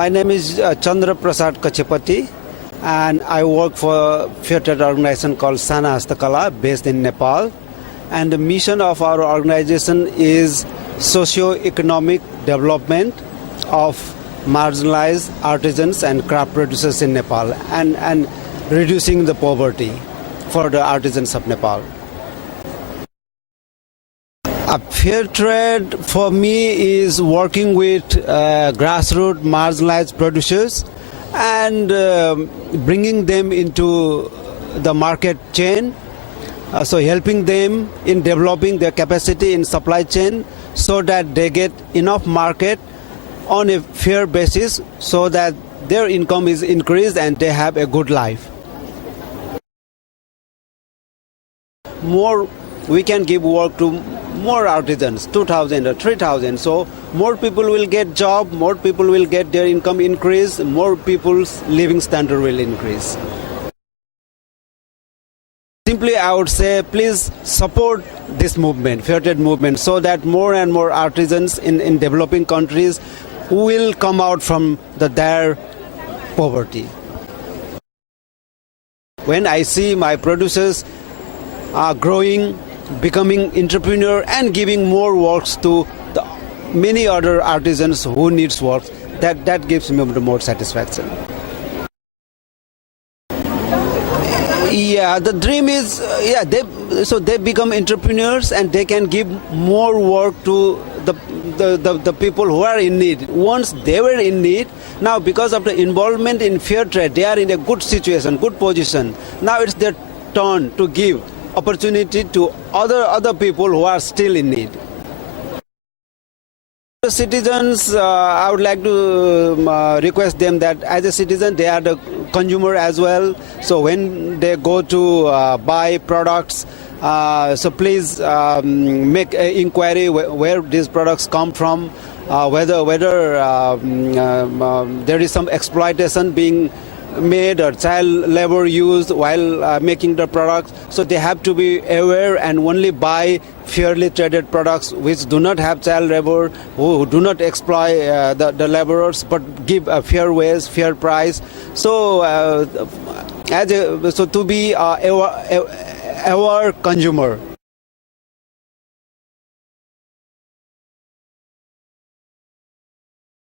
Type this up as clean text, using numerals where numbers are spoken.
My name is Chandra Prasad Kachepati, and I work for a fair trade organization called Sana Hastakala based in Nepal. And the mission of our organization is socio-economic development of marginalized artisans and craft producers in Nepal and reducing the poverty for the artisans of Nepal. Fair trade for me is working with grassroots marginalized producers and bringing them into the market chain. So helping them in developing their capacity in supply chain so that they get enough market on a fair basis so that their income is increased and they have a good life. More we can give work to more artisans, 2,000 or 3,000. So more people will get job, more people will get their income increase, more people's living standard will increase. Simply, I would say, please support this movement, fair trade movement, so that more and more artisans in developing countries will come out from their poverty. When I see my producers are growing, becoming entrepreneur and giving more works to the many other artisans who needs work, that gives me more satisfaction. Yeah, the dream is they become entrepreneurs and they can give more work to the people who are in need. Once they were in need, now because of the involvement in fair trade, they are in a good situation, good position. Now it's their turn to give opportunity to other people who are still in need. The citizens, I would like to request them that as a citizen they are the consumer as well. So when they go to buy products, so please make an inquiry where these products come from, whether there is some exploitation being made or child labor used while making the products. So they have to be aware and only buy fairly traded products which do not have child labor, who do not exploit the laborers, but give a fair wage, fair price. So to be our consumer.